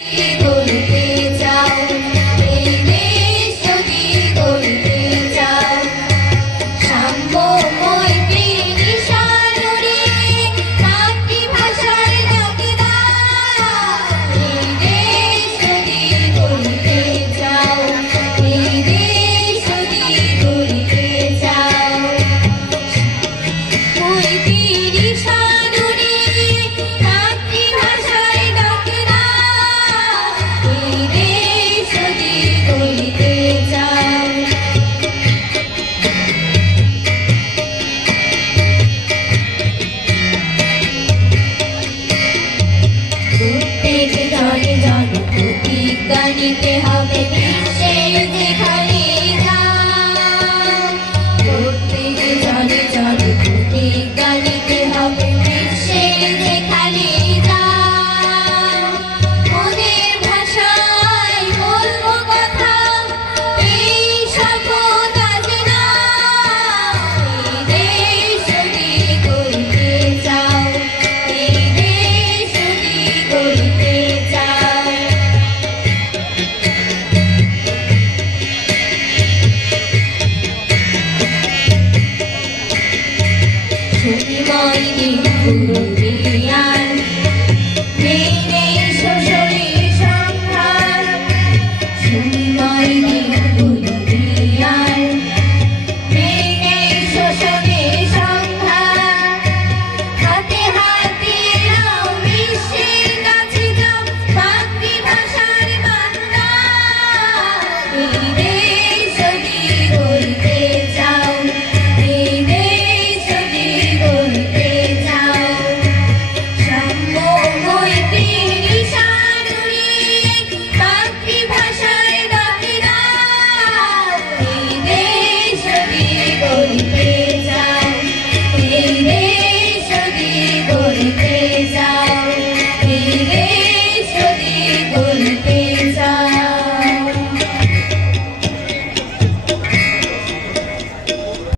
গড়তে চাও, এই দেশ যদি গড়তে চাও, সাম্যময় প্রেমী সাগরে মাতৃভাষায় ডাক দাও। এই দেশ যদি গড়তে চাও, এই দেশ যদি গড়তে চাও, মৈত্রী সাগরে মাতৃভাষায় ডাক দাও। এই দেশ যদি গড়তে চাও, প্রত্যেক জনে জন প্রতিজ্ঞা নিতে হবে।